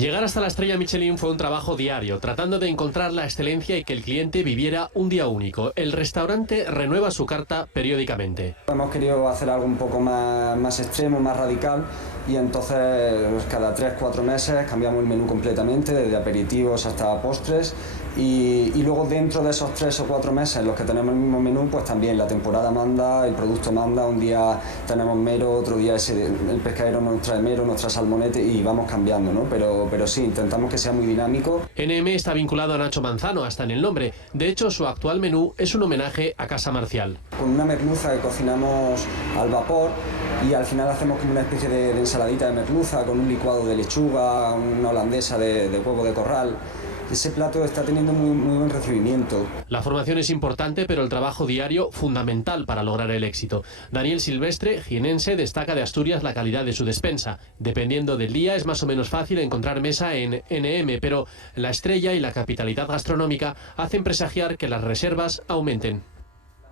Llegar hasta la estrella Michelin fue un trabajo diario, tratando de encontrar la excelencia y que el cliente viviera un día único. El restaurante renueva su carta periódicamente. Hemos querido hacer algo un poco más extremo, más radical, y entonces cada 3-4 meses cambiamos el menú completamente, desde aperitivos hasta postres, y luego dentro de esos 3 o 4 meses en los que tenemos el mismo menú, pues también la temporada manda, el producto manda. Un día tenemos mero, otro día el pescadero nos trae mero, nos trae salmonete, y vamos cambiando, ¿no? Pero sí, intentamos que sea muy dinámico. NM está vinculado a Nacho Manzano, hasta en el nombre. De hecho, su actual menú es un homenaje a Casa Marcial. Con una merluza que cocinamos al vapor, y al final hacemos como una especie de ensaladita de merluza con un licuado de lechuga, una holandesa de huevo de corral. Ese plato está teniendo muy buen recibimiento. La formación es importante, pero el trabajo diario fundamental para lograr el éxito. Daniel Silvestre, jienense, destaca de Asturias la calidad de su despensa. Dependiendo del día es más o menos fácil encontrar mesa en NM, pero la estrella y la capitalidad gastronómica hacen presagiar que las reservas aumenten.